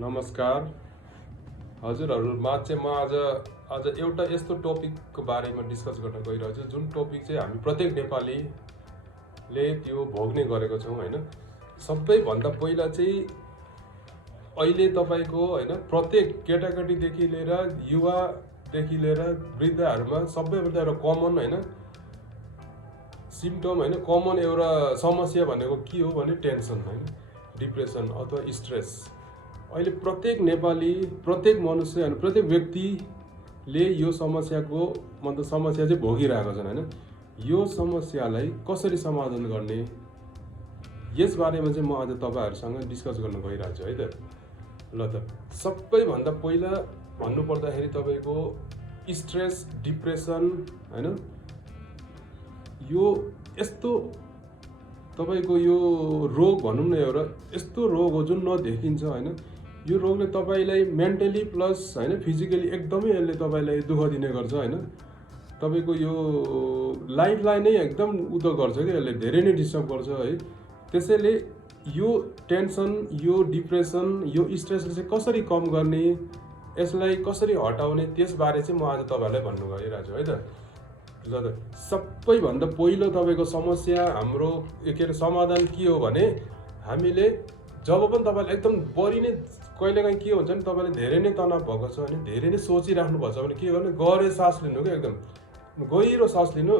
नमस्कार हजुरहरुमा चाहिँ म आज एउटा यस्तो टपिकको बारेमा डिस्कस गर्न गइरहेको छु जुन टपिक चाहिँ हामी प्रत्येक नेपालीले त्यो भोग्ने गरेको छौं हैन। सबैभन्दा पहिला चाहिँ अहिले तपाईको हैन प्रत्येक केटाकेटीदेखि लिएर युवादेखि लिएर वृद्धहरुमा सबैभन्दा एउटा कमन हैन सिम्पटम हैन कमन एउटा समस्या भनेको के हो भने टेन्सन हैन, डिप्रेसन अथवा स्ट्रेस। अहिले प्रत्येक नेपाली, प्रत्येक मनुष्य अनि प्रत्येक व्यक्तिले यो समस्याको मतलब समस्या चाहिँ भोगिरहेको छन् हैन। यो समस्यालाई कसरी समाधान गर्ने यस बारेमा चाहिँ म आज तपाईहरुसँग डिस्कस गर्न गइरहेको छु है त। ल त सबैभन्दा पहिला भन्नु पर्दाखेरि तपाईको स्ट्रेस, डिप्रेसन हैन यो यस्तो तपाईको यो रोग भनौं न एउटा यस्तो रोग हो जुन नदेखिन्छ हैन। यो रोगले तपाईलाई मेन्टली प्लस हैन फिजिकली एकदमै यसले तपाईलाई दुःख दिने गर्छ हैन। तपाईको यो लाइफलाई नै एकदम उतो गर्छ के यसले धेरै नै डिस्टर्ब गर्छ है। त्यसैले यो टेन्सन, यो डिप्रेसन, यो स्ट्रेसले चाहिँ कसरी कम गर्ने, यसलाई कसरी हटाउने त्यसबारे चाहिँ म आज तपाईहरुलाई भन्नु गइरहेको छु है त। ल त सबैभन्दा पहिलो तपाईको समस्या हाम्रो के समाधान के हो भने हामीले जब पनि तपाईले एकदम बढी नै कहिलेकाहीँ के हुन्छ नि तपाईले धेरै नै तनाव भएको छ अनि धेरै नै सोचिराख्नु भएको छ भने के गर्नु गहिरो सास लिनु के एकदम गहिरो सास लिनु।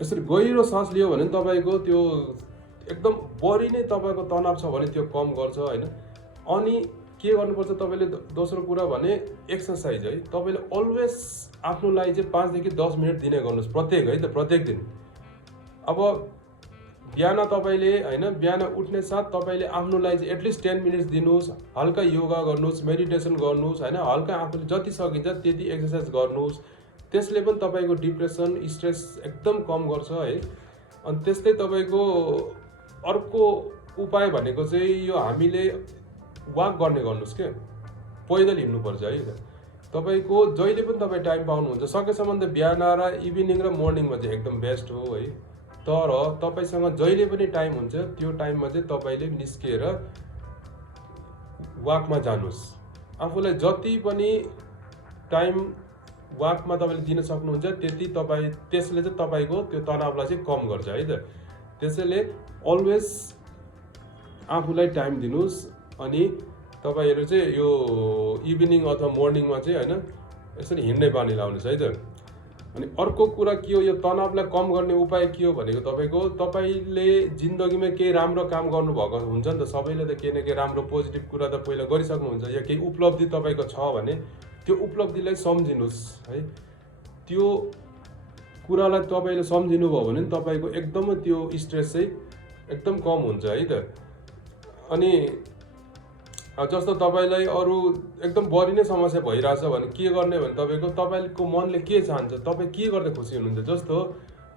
यसरी गहिरो सास लियो भने तपाईको त्यो एकदम बढी नै तपाईको तनाव छ भने त्यो कम गर्छ हैन। अनि के गर्नुपर्छ तपाईले दोस्रो कुरा भने एक्सरसाइज है। तपाईले अलवेज आफ्नो लागि चाहिँ 5 देखि 10 मिनेट दिने गर्नुस् प्रत्येक है त प्रत्येक दिन। अब बिहान तपाईले हैन बिहान उठ्ने साथ तपाईले आफ्नो लागि चाहिँ एटलिस्ट 10 मिनेट्स दिनुस्, हल्का योगा गर्नुस्, मेडिटेसन गर्नुस् हैन, हल्का आफूले जति सकिन्छ त्यति एक्सरसाइज गर्नुस्। त्यसले पनि तपाईको डिप्रेसन, स्ट्रेस एकदम कम गर्छ है। अनि त्यस्तै तपाईको अर्को उपाय भनेको चाहिँ यो हामीले वाक गर्ने गर्नुस् के पैदल हिँड्नु पर्छ है। तपाईको जहिले पनि तपाई टाइम पाउनुहुन्छ सकेसम्म त बिहान र इभिनिङ र मर्निङमा चाहिँ एकदम बेस्ट हो है। तर तपाईसँग जहिले पनि टाइम हुन्छ त्यो टाइममा चाहिँ तपाईले निस्केर वाकमा जानुस्। आफूलाई जति पनि टाइम वाकमा तपाईले दिन सक्नुहुन्छ त्यति तपाई त्यसले चाहिँ तपाईको त्यो तनावलाई चाहिँ कम गर्छ है त। त्यसैले अलवेज आफूलाई टाइम दिनुस्। अनि तपाईहरु चाहिँ यो इभिनिङ अथवा मर्निङमा चाहिँ हैन यसरी हिँड्ने बानी लाउनुस् है त। अनि अर्को कुरा के हो यो तनावलाई कम गर्ने उपाय के हो भनेको तपाईले जिन्दगीमा केही राम्रो काम गर्नु भएको हुन्छ नि त। सबैले त केही न केही राम्रो पोजिटिभ कुरा त पहिला गरिसक्नुहुन्छ या केही उपलब्धि तपाईको छ भने त्यो उपलब्धिलाई सम्झिनुस् है। त्यो कुरालाई तपाईले सम्झिनु भयो भने तपाईको एकदमै त्यो स्ट्रेस चाहिँ एकदम कम हुन्छ है त। अनि जस्तो तपाईलाई अरु एकदम बढी नै समस्या भइराछ भने के गर्ने भने तपाईको मनले के चाहन्छ, तपाई के गर्दा खुसी हुनुहुन्छ। जस्तो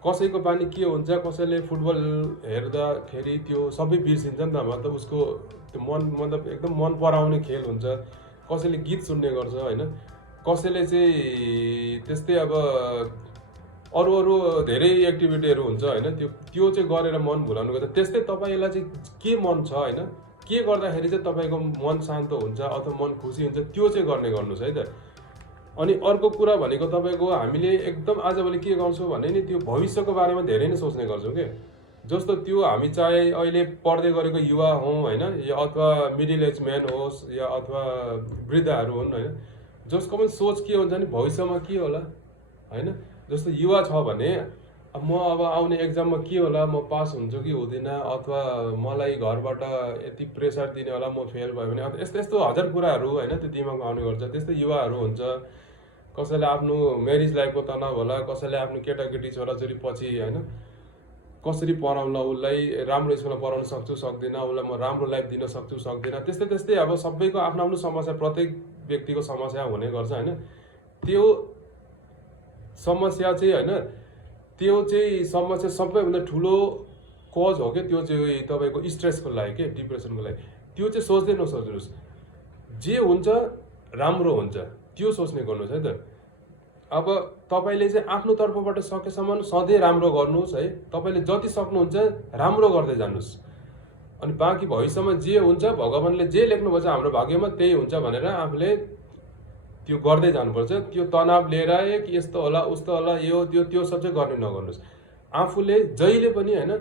कसैको बानी के हुन्छ कसैले फुटबल हेर्दाखेरि त्यो सबै बिर्सिन्छ नि त मतलब उसको त्यो मन मतलब एकदम मन पराउने खेल हुन्छ। कसैले गीत सुन्ने गर्छ हैन, कसैले चाहिँ त्यस्तै अब अरु धेरै एक्टिभिटीहरु हुन्छ हैन त्यो चाहिँ गरेर मन भुलाउनु गर्छ। त्यस्तै तपाईलाई चाहिँ के मन छ हैन के गर्दाखेरि चाहिँ तपाईको मन शान्त हुन्छ अथवा मन खुसी हुन्छ त्यो चाहिँ गर्ने गर्नुस् है त। अनि अर्को कुरा भनेको तपाईको हामीले एकदम आजभोलि के गर्छौं भने नि त्यो भविष्यको बारेमा धेरै नै सोच्ने गर्छौं के। जस्तो त्यो हामी चाहे अहिले पढ्दै गरेको युवा हौं हैन या अथवा मिडल एज म्यान होस् या अथवा वृद्धहरु हुन् हैन जसको पनि सोच के हुन्छ नि भविष्यमा के होला हैन। जस्तो युवा छ भने म अब आउने एक्जाममा के होला, म पास हुन्छु कि हुँदिन अथवा मलाई घरबाट यति प्रेसर दिने होला म फेल भयो भने यस्तो यस्तो हजार कुराहरु हैन त्यो दिमागमा आउने गर्छ। त्यस्तै युवाहरु हुन्छ कसैले आफ्नो म्यारेज लाइफको तनाव होला, कसैले आफ्नो केटाकेटी छोराछोरी पछि हैन कसरी पढाउला उलाई राम्रो स्कुलमा पढाउन सक्छु सक्दिन, उलाई म राम्रो लाइफ दिन सक्छु सक्दिन। त्यस्तै अब सबैको आफ्नो आफ्नो समस्या प्रत्येक व्यक्तिको समस्या हुने गर्छ हैन। त्यो समस्या चाहिँ हैन त्यो चाहिँ समस्या सबैभन्दा ठुलो कज हो के त्यो चाहिँ तपाईको स्ट्रेसको लागि के डिप्रेसनको लागि। त्यो चाहिँ सोच्दै नसोच्नुस् जे हुन्छ राम्रो हुन्छ त्यो सोच्ने गर्नुस् है त। अब तपाईँले चाहिँ आफ्नो तर्फबाट सकेसम्म सधैँ राम्रो गर्नुहोस् है। तपाईँले जति सक्नुहुन्छ राम्रो गर्दै जानुहोस्। अनि बाँकी भविष्यमा जे हुन्छ भगवान्ले जे लेख्नुभएको छ हाम्रो भाग्यमा त्यही हुन्छ भनेर आफूले त्यो गर्दै जानुपर्छ। त्यो तनाव लिएर कि यस्तो होला उस्तो होला यो त्यो त्यो सब चाहिँ गर्ने नगर्नुहोस्। आफूले जहिले पनि होइन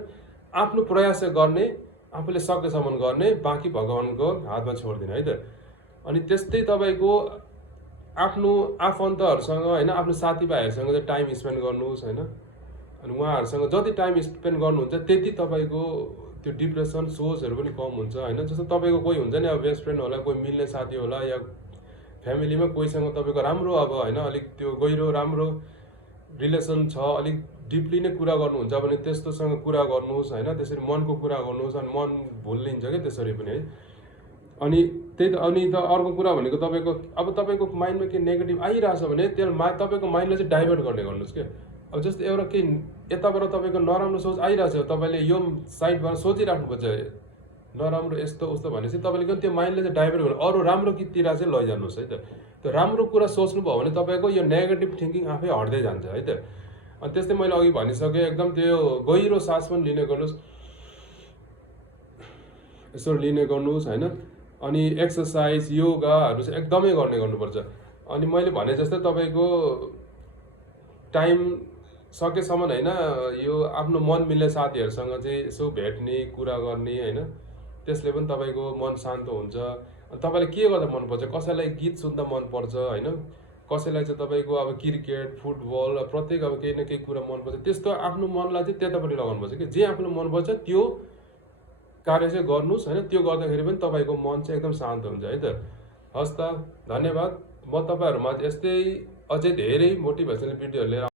आफ्नो प्रयास गर्ने, आफूले सकेसम्म गर्ने, बाँकी भगवान्को हातमा छोडिदिनु है त। अनि त्यस्तै तपाईँको आफ्नो आफन्तहरूसँग होइन आफ्नो साथीभाइहरूसँग चाहिँ टाइम स्पेन्ड गर्नुहोस् होइन। अनि उहाँहरूसँग जति टाइम स्पेन्ड गर्नुहुन्छ त्यति तपाईँको त्यो डिप्रेसन सोचहरू पनि कम हुन्छ होइन। जस्तो तपाईँको कोही हुन्छ नि अब बेस्ट फ्रेन्ड होला, कोही मिल्ने साथी होला, या फ्यामिलीमा कोहीसँग तपाईँको राम्रो अब होइन अलिक त्यो गहिरो राम्रो रिलेसन छ, अलिक डिपली नै कुरा गर्नुहुन्छ भने त्यस्तोसँग कुरा गर्नुहोस् होइन। त्यसरी मनको कुरा गर्नुहोस् अनि मन भुलिन्छ क्या त्यसरी पनि है। अनि त्यही त। अनि त अर्को कुरा भनेको तपाईँको अब तपाईँको माइन्डमा के नेगेटिभ आइरहेछ भने त्यसलाई तपाईँको माइन्डलाई चाहिँ डाइभर्ट गर्ने गर्नुहोस् क्या। अब जस्तो एउटा केही यताबाट तपाईँको नराम्रो सोच आइरहेछ, तपाईँले यो साइडबाट सोचिराख्नुपर्छ नराम्रो यस्तो उस्तो भनेपछि तपाईँले त्यो माइन्डले चाहिँ डाइभर्ट गर्नु अरू राम्रोतिर चाहिँ लैजानुहोस् है त। त्यो राम्रो कुरा सोच्नुभयो भने तपाईँको यो नेगेटिभ थिङ्किङ आफै हट्दै जान्छ है त। अनि त्यस्तै मैले अघि भनिसकेँ एकदम त्यो गहिरो सास पनि लिने गर्नुहोस्, यसो लिने गर्नुहोस् होइन। अनि एक्सर्साइज योगाहरू चाहिँ एकदमै गर्नुपर्छ। अनि मैले भने जस्तै तपाईँको टाइम सकेसम्म होइन यो आफ्नो मन मिल्ने साथीहरूसँग चाहिँ यसो भेट्ने कुरा गर्ने होइन। त्यसले पनि तपाईँको मन शान्त हुन्छ। तपाईँलाई के गर्दा मनपर्छ, कसैलाई गीत सुन्दा मनपर्छ होइन, कसैलाई चाहिँ तपाईँको अब क्रिकेट फुटबल प्रत्येक अब केही न केही कुरा मनपर्छ। त्यस्तो आफ्नो मनलाई चाहिँ त्यतापट्टि लगाउनुपर्छ कि जे आफूलाई मनपर्छ त्यो कार्य चाहिँ गर्नुहोस् होइन। त्यो गर्दाखेरि पनि तपाईँको मन चाहिँ एकदम शान्त हुन्छ है त। हस् त, धन्यवाद। म तपाईँहरूमा यस्तै अझै धेरै मोटिभेसनल भिडियोहरू लिएर